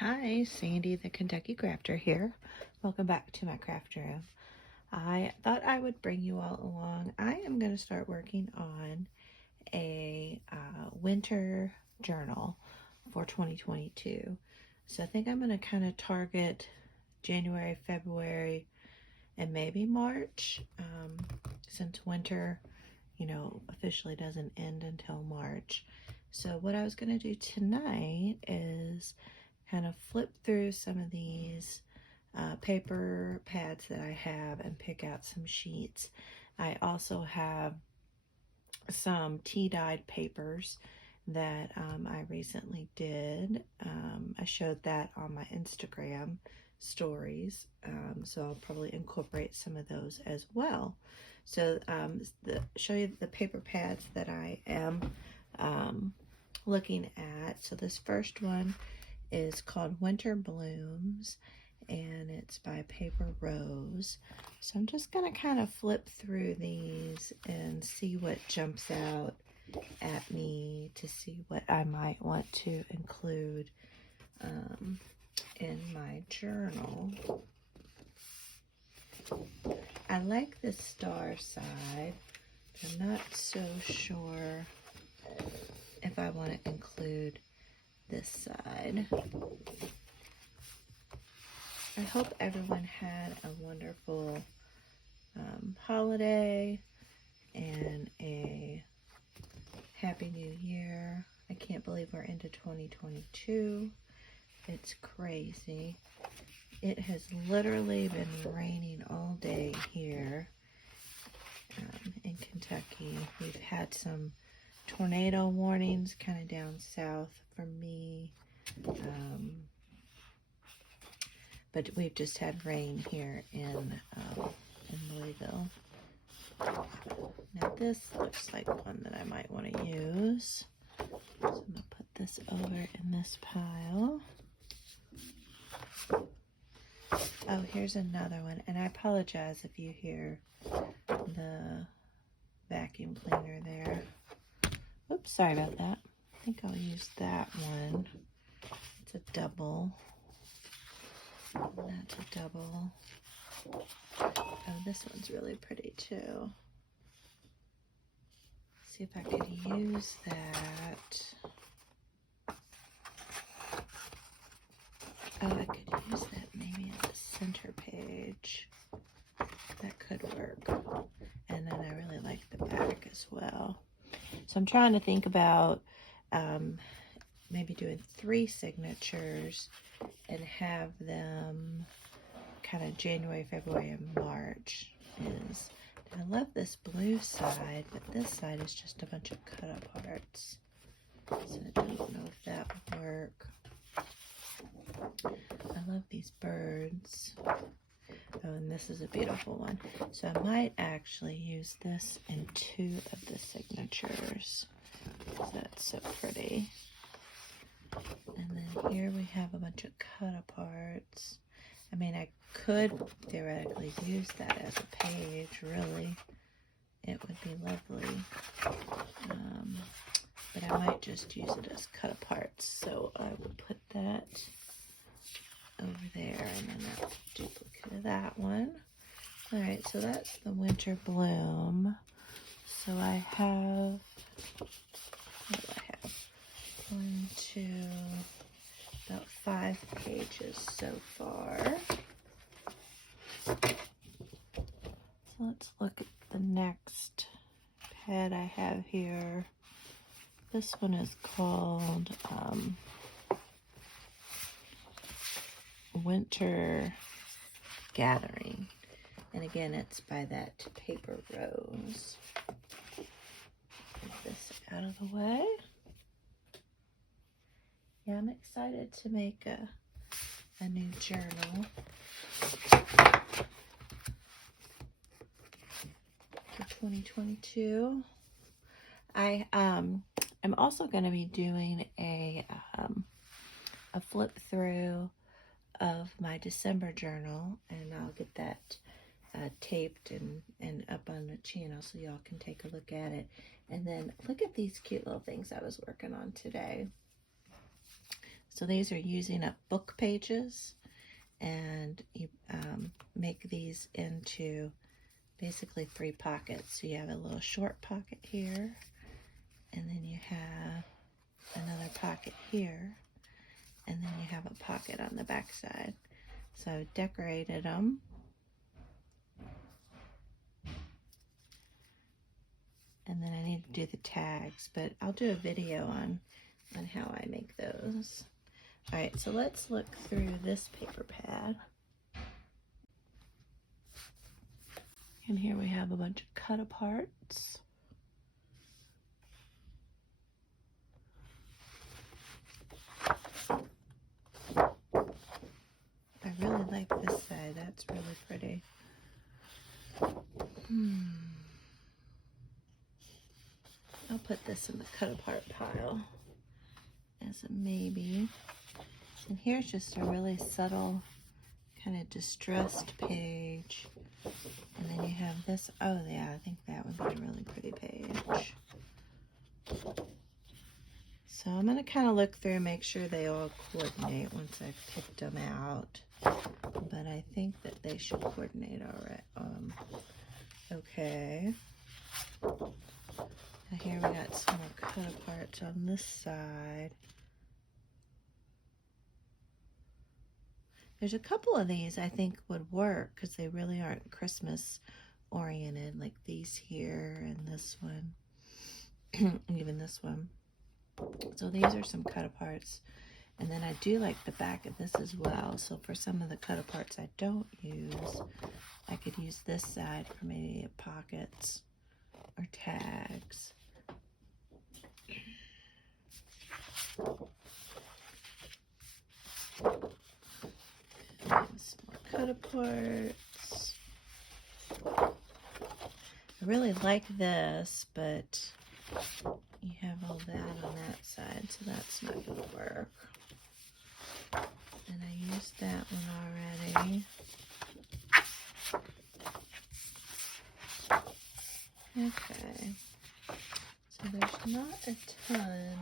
Hi, Sandy the Kentucky Crafter here. Welcome back to my craft room. I thought I would bring you all along. I am going to start working on a winter journal for 2022. So I think I'm going to kind of target January, February, and maybe March, since winter, officially doesn't end until March. So what I was going to do tonight is kind of flip through some of these paper pads that I have and pick out some sheets. I also have some tea-dyed papers that I recently did. I showed that on my Instagram stories, so I'll probably incorporate some of those as well. So show you the paper pads that I am looking at. So this first one is called Winter Blooms, and it's by Paper Rose. So I'm just going to kind of flip through these and see what jumps out at me to see what I might want to include in my journal. I like the star side, but I'm not so sure if I want to include this side. I hope everyone had a wonderful holiday and a happy new year. I can't believe we're into 2022. It's crazy. It has literally been raining all day here in Kentucky. We've had some tornado warnings kind of down south for me. But we've just had rain here in Louisville. Now this looks like one that I might want to use. So I'm going to put this over in this pile. Oh, here's another one. And I apologize if you hear the vacuum cleaner there. Oops, sorry about that. I think I'll use that one. It's a double. That's a double. Oh, this one's really pretty too. See if I could use that. Oh, I could use that maybe at the center page. That could work. And then I really like the back as well. So I'm trying to think about maybe doing 3 signatures and have them kind of January, February, and March. I love this blue side, but this side is just a bunch of cut-up parts. So I don't know if that would work. I love these birds. Oh, and this is a beautiful one. So I might actually use this in 2 of the signatures. That's so pretty. And then here we have a bunch of cut-aparts. I mean, I could theoretically use that as a page, really. It would be lovely. But I might just use it as cut-aparts. So I will put that over there, and then that's a duplicate of that one. All right, so that's the Winter Bloom. So I have, what do I have? 1, 2, about 5 pages so far. So let's look at the next pad I have here. This one is called Winter Gathering. And again, it's by that Paper Rose. Get this out of the way. Yeah, I'm excited to make a new journal for 2022. I am also going to be doing a flip through of my December journal, and I'll get that taped and up on the channel so y'all can take a look at it. And then look at these cute little things I was working on today. So these are using up book pages, and you make these into basically 3 pockets. So you have a little short pocket here, and then you have another pocket here, and then you have a pocket on the back side. So I decorated them. And then I need to do the tags, but I'll do a video on how I make those. All right, so let's look through this paper pad. And here we have a bunch of cut aparts. I really like this side, that's really pretty. I'll put this in the cut apart pile as a maybe. And here's just a really subtle kind of distressed page. And then you have this, oh yeah, I think that would be a really pretty page. So I'm gonna kind of look through and make sure they all coordinate once I've picked them out. But I think that they should coordinate all right. Okay. Now here we got some more cut aparts on this side. There's a couple of these I think would work because they really aren't Christmas oriented, like these here and this one, and even this one. So these are some cut aparts. And then I do like the back of this as well. So for some of the cut aparts I don't use, I could use this side for maybe pockets or tags. Some more cut aparts. I really like this, but you have all that on that side, so that's not going to work. And I used that one already. Okay. So there's not a ton.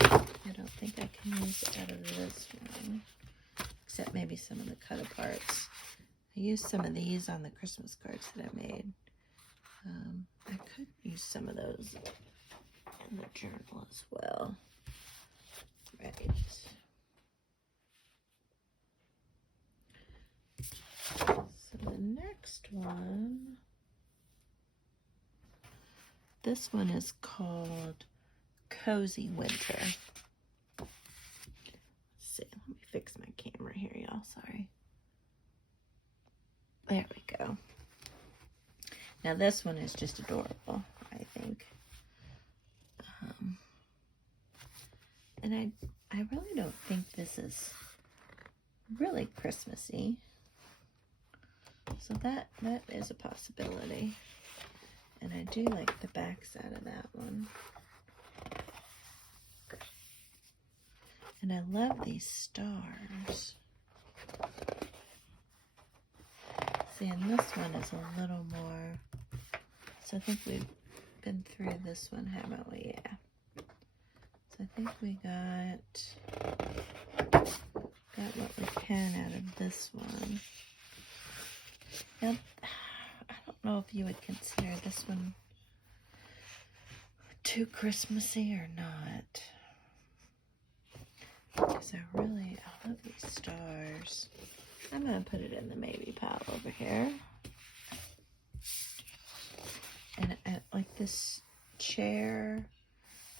I don't think I can use out of this one, except maybe some of the cut aparts. I used some of these on the Christmas cards that I made. I could use some of those in the journal as well. Right. So the next one, this one is called Cozy Winter. Let's see, let me fix my camera here, y'all, sorry. There we go. Now this one is just adorable, I think. And I really don't think this is really Christmassy. So that is a possibility. And I do like the back side of that one. And I love these stars. See, and this one is a little more, so I think we've been through this one, haven't we? Yeah. So I think we got what we can out of this one. Now, I don't know if you would consider this one too Christmassy or not. Because I love these stars. I'm going to put it in the maybe pile over here. And I like this chair.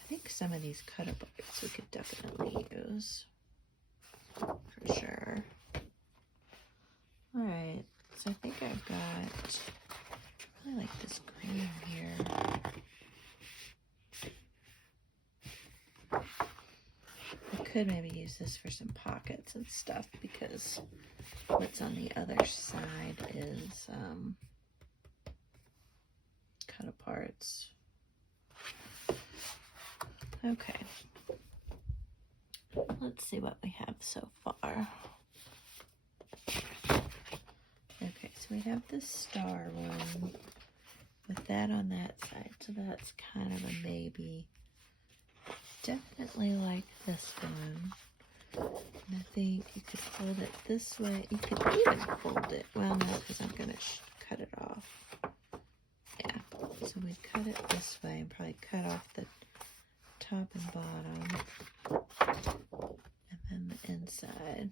I think some of these cut aparts we could definitely use. For sure. Alright, so I think I've got, I really like this green here. I could maybe use this for some pockets and stuff because what's on the other side is cut aparts. Okay. Let's see what we have so far. Okay, so we have this star one with that on that side, so that's kind of a maybe. definitely like this one. And I think you could fold it this way. You could even fold it. Well, no, because I'm going to cut it off. Yeah, so we'd cut it this way and probably cut off the top and bottom. And then the inside.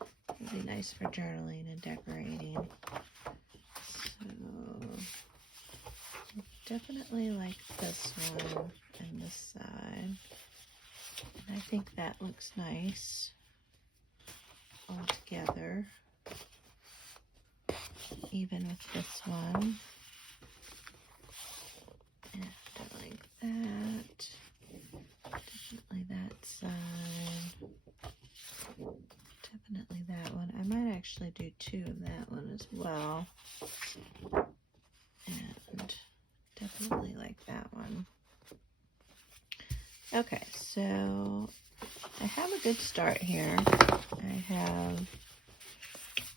It would be nice for journaling and decorating. So, definitely like this one and this side. And I think that looks nice all together. Even with this one. And I like that. Definitely that side. Definitely that one. I might actually do two of that one as well. And definitely like that one. Okay, so I have a good start here. I have,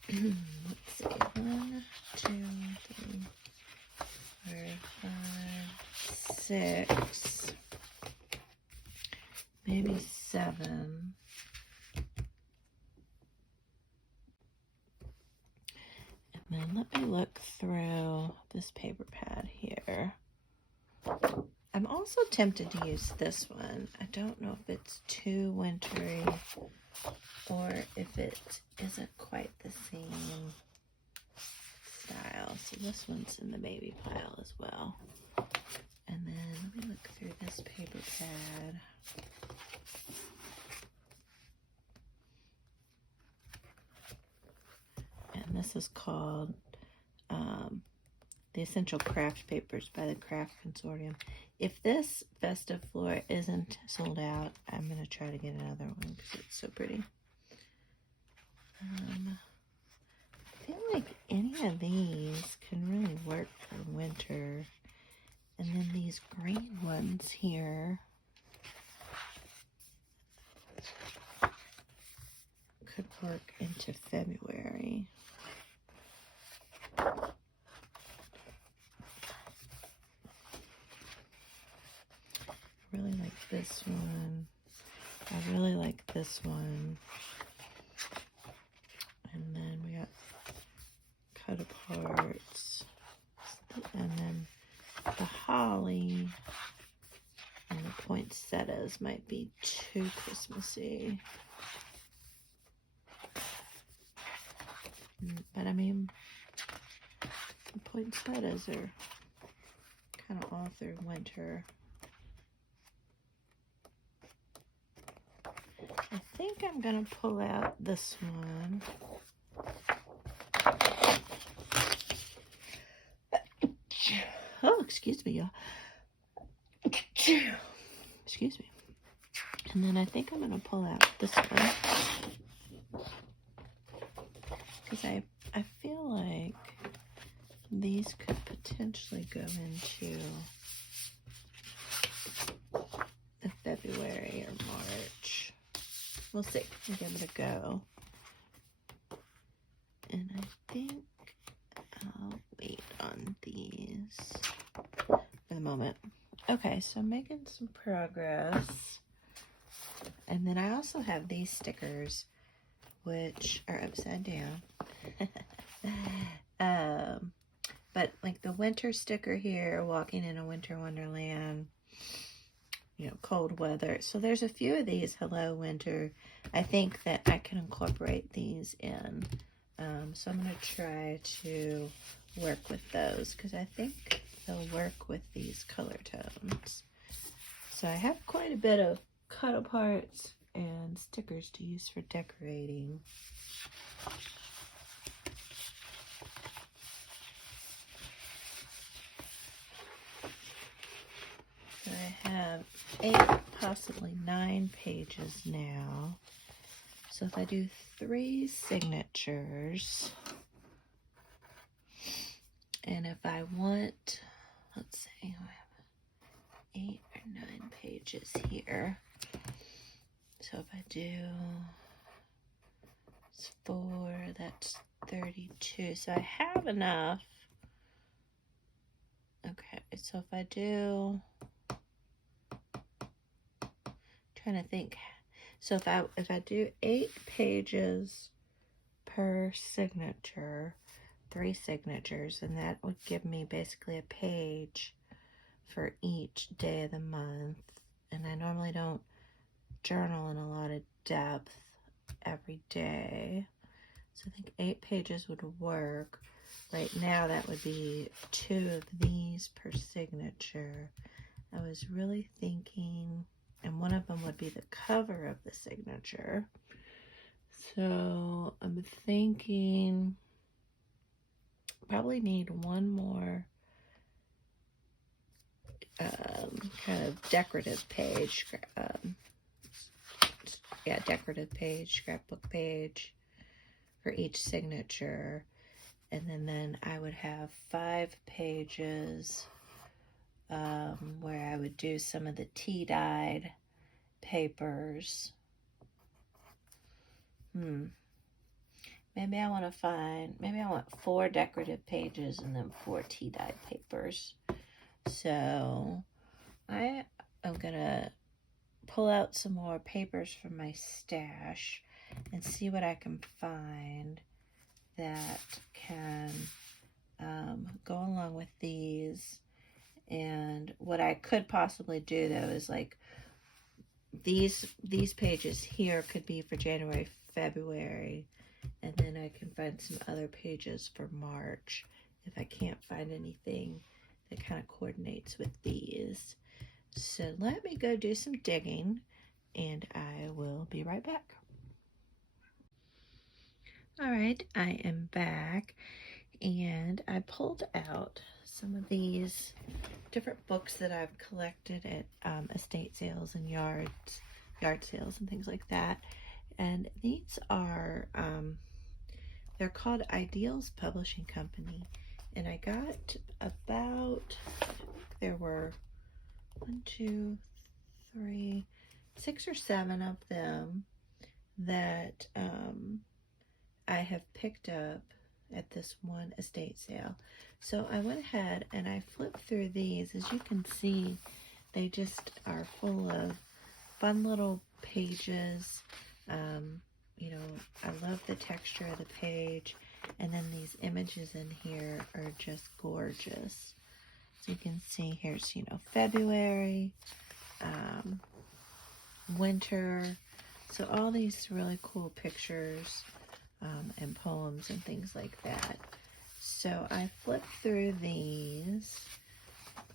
let's see, 1, 2, 3, 4, 5, 6, maybe 7. And then let me look through this paper pad here. I'm also tempted to use this one. I don't know if it's too wintry or if it isn't quite the same style. So this one's in the baby pile as well. And then let me look through this paper pad. And this is called The Essential Craft Papers by the Craft Consortium. If this Festive Floor isn't sold out, I'm going to try to get another one because it's so pretty. I feel like any of these can really work for winter. And then these green ones here could work into February. I really like this one. I really like this one. And then we got cut aparts. And then the holly and the poinsettias might be too Christmassy. But I mean, the poinsettias are kind of all through winter. I think I'm going to pull out this one. Oh, excuse me, y'all. Excuse me. And then I think I'm going to pull out this one. Because I feel like these could potentially go into the February or March. We'll see. We'll give it a go. And I think I'll wait on these for the moment. Okay, so I'm making some progress. And then I also have these stickers, which are upside down. But like the winter sticker here, walking in a winter wonderland, you know, cold weather. So there's a few of these, hello winter. I think that I can incorporate these in. So I'm going to try to work with those because I think they'll work with these color tones. So I have quite a bit of cut aparts and stickers to use for decorating. So I have 8, possibly 9 pages now. So if I do 3 signatures, and if I want, let's see, I have 8 or 9 pages here. So if I do 4, that's 32. So I have enough. Okay, so if I do trying to think. So if I do 8 pages per signature, 3 signatures, and that would give me basically a page for each day of the month. And I normally don't journal in a lot of depth every day, so I think 8 pages would work. Right now that would be 2 of these per signature. I was really thinking, and one of them would be the cover of the signature. So I'm thinking probably need one more kind of decorative page, decorative page, scrapbook page for each signature. And then I would have 5 pages where I would do some of the tea-dyed papers. Maybe I want 4 decorative pages and then 4 tea-dyed papers. So I am gonna pull out some more papers from my stash and see what I can find that can go along with these. And what I could possibly do, though, is like these pages here could be for January, February, and then I can find some other pages for March if I can't find anything that kind of coordinates with these. So let me go do some digging, and I will be right back. All right, I am back, and I pulled out some of these different books that I've collected at estate sales and yard sales and things like that. And these are, they're called Ideals Publishing Company. And I got about, there were 6 or 7 of them that I have picked up at this one estate sale. So I went ahead and I flipped through these. As you can see, they just are full of fun little pages. You know, I love the texture of the page, and then these images in here are just gorgeous. So you can see here's, you know, February, winter. So all these really cool pictures and poems and things like that. So I flipped through these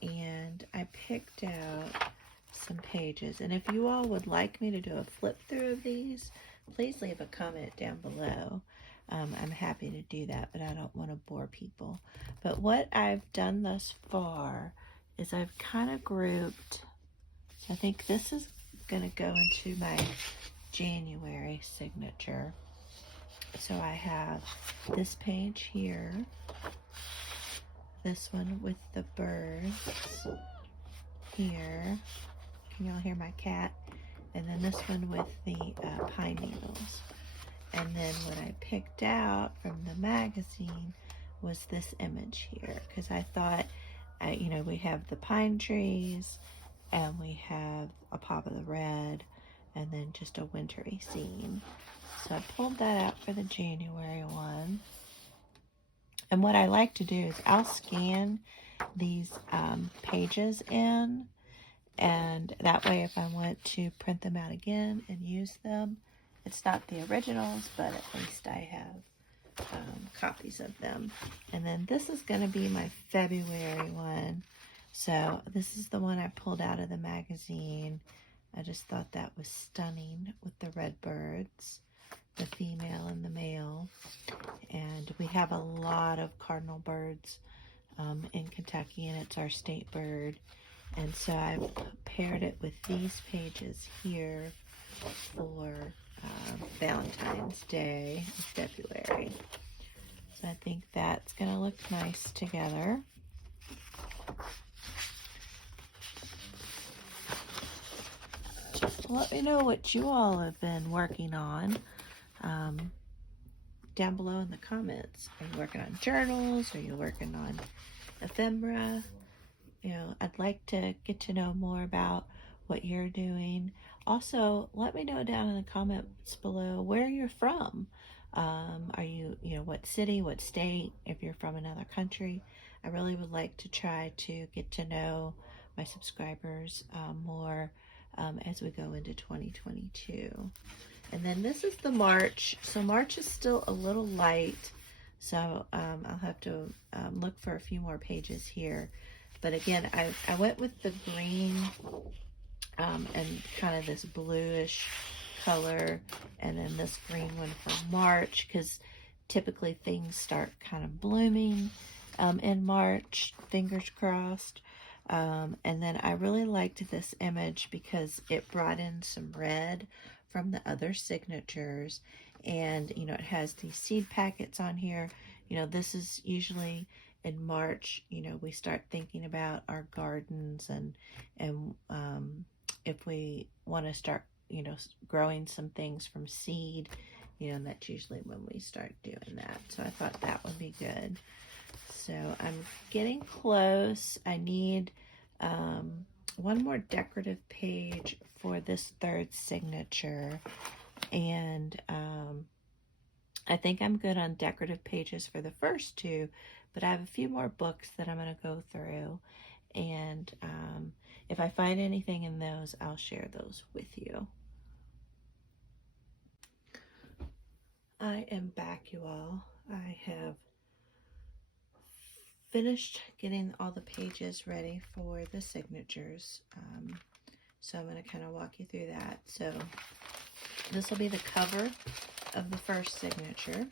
and I picked out some pages. And if you all would like me to do a flip through of these, please leave a comment down below. I'm happy to do that, but I don't want to bore people. But what I've done thus far is I've kind of grouped. I think this is going to go into my January signature. So I have this page here, this one with the birds here. Can y'all hear my cat? And then this one with the pine needles. And then what I picked out from the magazine was this image here, because I thought, you know, we have the pine trees and we have a pop of the red and then just a wintry scene. So I pulled that out for the January one. And what I like to do is I'll scan these pages in, and that way if I want to print them out again and use them, it's not the originals, but at least I have copies of them. And then this is going to be my February one. So this is the one I pulled out of the magazine. I just thought that was stunning with the red birds, the female and the male. And we have a lot of cardinal birds in Kentucky, and it's our state bird. And so I've paired it with these pages here for Valentine's Day in February. So I think that's going to look nice together. Let me know what you all have been working on down below in the comments. Are you working on journals? Are you working on ephemera? You know, I'd like to get to know more about what you're doing. Also, let me know down in the comments below where you're from. Are you, what city, what state, if you're from another country. I really would like to try to get to know my subscribers more as we go into 2022. And then this is the March. So March is still a little light. So I'll have to look for a few more pages here. But again, I went with the green and kind of this bluish color, and then this green one for March, because typically things start kind of blooming in March, fingers crossed. And then I really liked this image because it brought in some red from the other signatures, and it has these seed packets on here. This is usually in March, we start thinking about our gardens and if we want to start, growing some things from seed, that's usually when we start doing that. So I thought that would be good. So I'm getting close. I need one more decorative page for this third signature. And I think I'm good on decorative pages for the first two, but I have a few more books that I'm going to go through. And if I find anything in those, I'll share those with you. I am back, you all. I have finished getting all the pages ready for the signatures. So I'm going to kind of walk you through that. So this will be the cover of the first signature.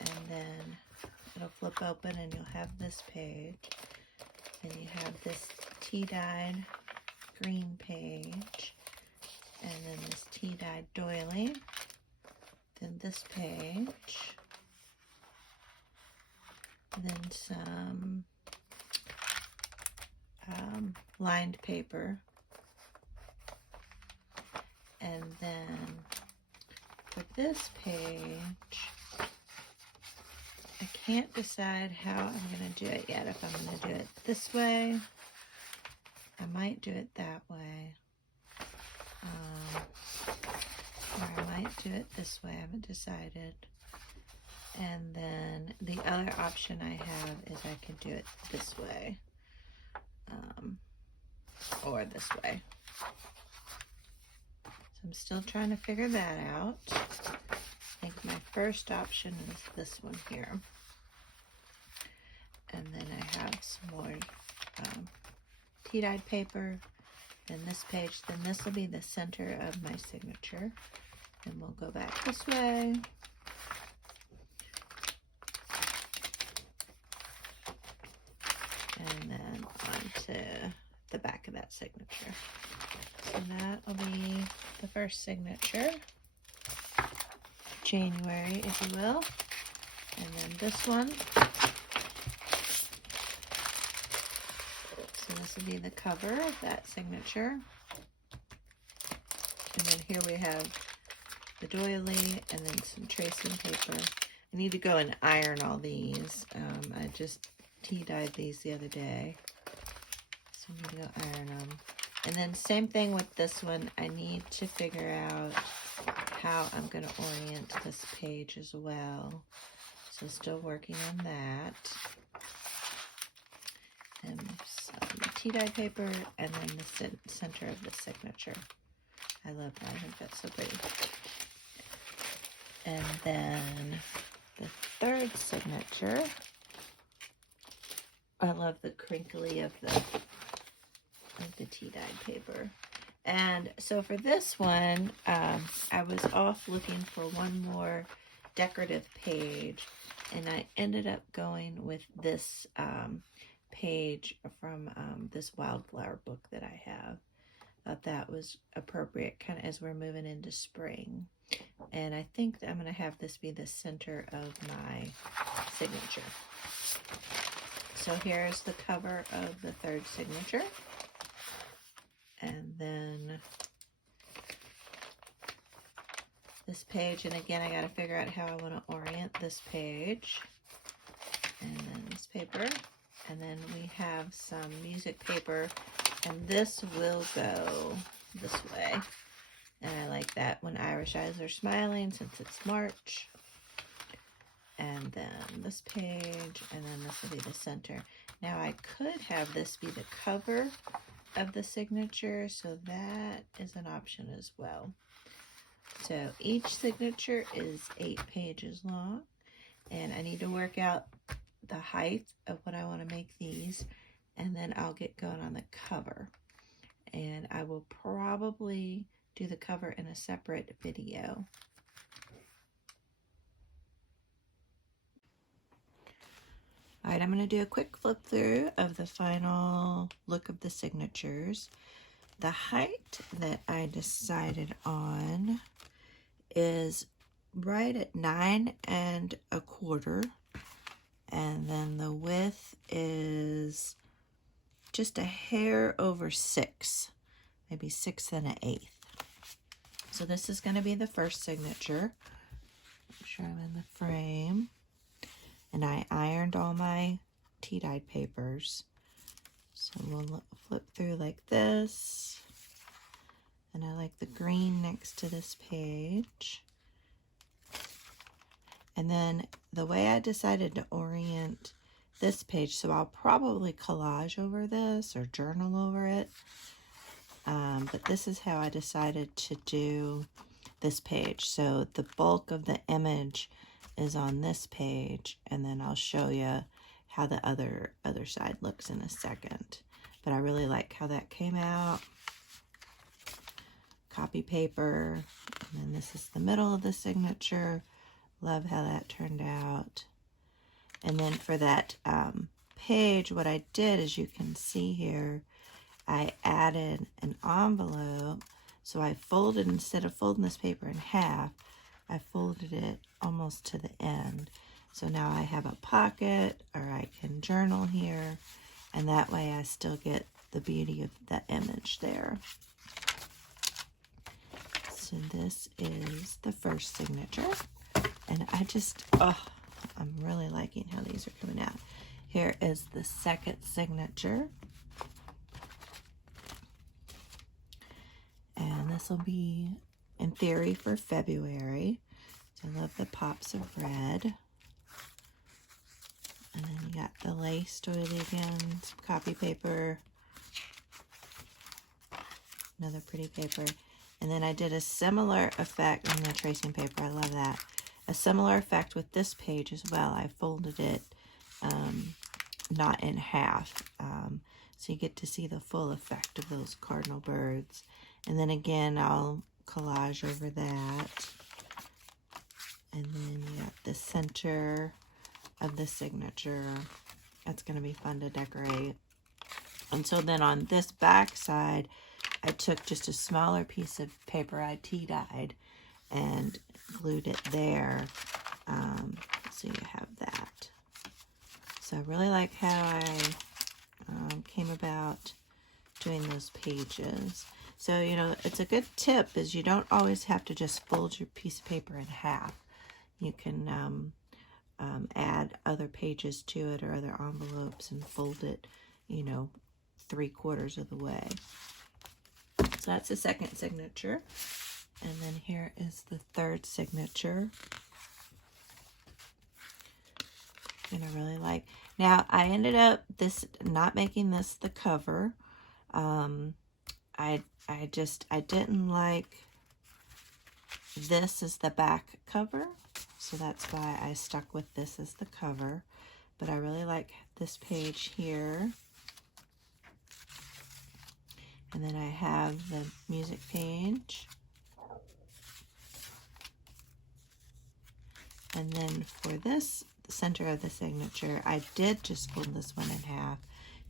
And then it'll flip open and you'll have this page. And you have this tea-dyed green page. And then this tea-dyed doily. Then this page. And then some lined paper. And then for this page, I can't decide how I'm going to do it yet. If I'm going to do it this way, I might do it that way. Or I might do it this way. I haven't decided. And then the other option I have is I can do it this way. Or this way. So I'm still trying to figure that out. I think my first option is this one here. And then I have some more tea-dyed paper. Then this page. Then this will be the center of my signature. And we'll go back this way. And then onto the back of that signature. So that will be the first signature, January, if you will. And then this one. So this will be the cover of that signature. And then here we have the doily and then some tracing paper. I need to go and iron all these. I just tea-dyed these the other day. So I'm going to go iron them. And then same thing with this one. I need to figure out how I'm going to orient this page as well. So still working on that. And some tea-dyed paper and then the center of the signature. I love that. I think that's so pretty. And then the third signature. I love the crinkly of the tea-dyed paper. And so for this one, I was off looking for one more decorative page, and I ended up going with this page from this wildflower book that I have. Thought that was appropriate kind of as we're moving into spring. And I think that I'm going to have this be the center of my signature. So here's the cover of the third signature. And then this page, and again, I got to figure out how I want to orient this page. And then this paper. And then we have some music paper And this will go this way. And I like that when Irish eyes are smiling since it's March. And then this page, and then this will be the center. Now I could have this be the cover of the signature, so that is an option as well. So each signature is 8 pages long, and I need to work out the height of what I want to make these, and then I'll get going on the cover. And I will probably do the cover in a separate video. All right, I'm going to do a quick flip through of the final look of the signatures. The height that I decided on is right at 9 1/4, and then the width is just a hair over 6, maybe 6 1/8. So this is going to be the first signature. Make sure I'm in the frame. And I ironed all my tea-dyed papers. So we'll flip through like this. And I like the green next to this page. And then the way I decided to orient this page, so I'll probably collage over this or journal over it. But this is how I decided to do this page. So the bulk of the image is on this page, and then I'll show you how the other side looks in a second. But I really like how that came out. Copy paper, and then this is the middle of the signature. Love how that turned out. And then for that page, what I did, as you can see here, I added an envelope. So I folded, instead of folding this paper in half, I folded it almost to the end. So now I have a pocket, or I can journal here, and that way I still get the beauty of the image there. So this is the first signature, and I'm really liking how these are coming out. Here is the second signature. And this will be, in theory, for February. So I love the pops of red. And then you got the lace doily again, some copy paper, another pretty paper. And then I did a similar effect on the tracing paper. I love that. A similar effect with this page as well. I folded it not in half. So you get to see the full effect of those cardinal birds. And then again, I'll collage over that. And then you got the center of the signature. That's going to be fun to decorate. And so then on this back side, I took just a smaller piece of paper I tea-dyed and glued it there. So you have that. So I really like how I came about doing those pages. So, you know, it's a good tip is you don't always have to just fold your piece of paper in half. You can add other pages to it or other envelopes and fold it, you know, 3/4 of the way. So that's the second signature. And then here is the third signature. And I really like. Now, I ended up not making this the cover. I didn't like this as the back cover. So that's why I stuck with this as the cover. But I really like this page here. And then I have the music page. And then for this center of the signature, I did just fold this one in half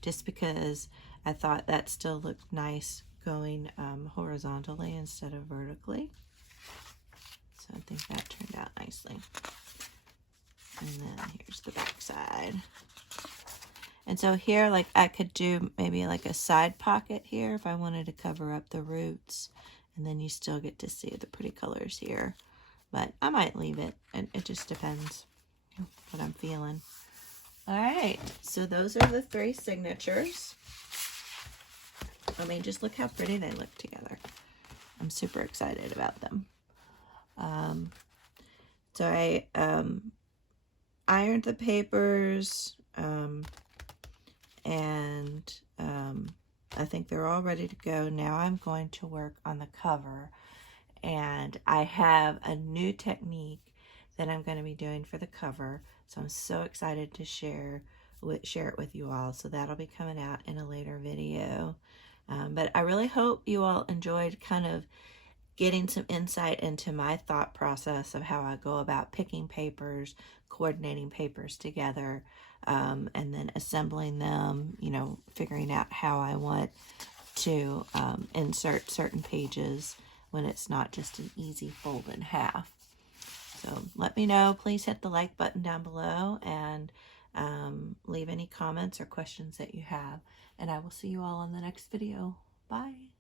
just because I thought that still looked nice going horizontally instead of vertically. So I think that turned out nicely. And then here's the back side. And so here, like, I could do maybe like a side pocket here if I wanted to cover up the roots. And then you still get to see the pretty colors here. But I might leave it. And it just depends what I'm feeling. All right. So those are the 3 signatures. I mean, just look how pretty they look together. I'm super excited about them. So I ironed the papers, and I think they're all ready to go. Now I'm going to work on the cover, and I have a new technique that I'm going to be doing for the cover, so I'm so excited to share it with you all. So that'll be coming out in a later video. But I really hope you all enjoyed kind of getting some insight into my thought process of how I go about picking papers, coordinating papers together, and then assembling them, you know, figuring out how I want to insert certain pages when it's not just an easy fold in half. So let me know. Please hit the like button down below and leave any comments or questions that you have. And I will see you all in the next video. Bye.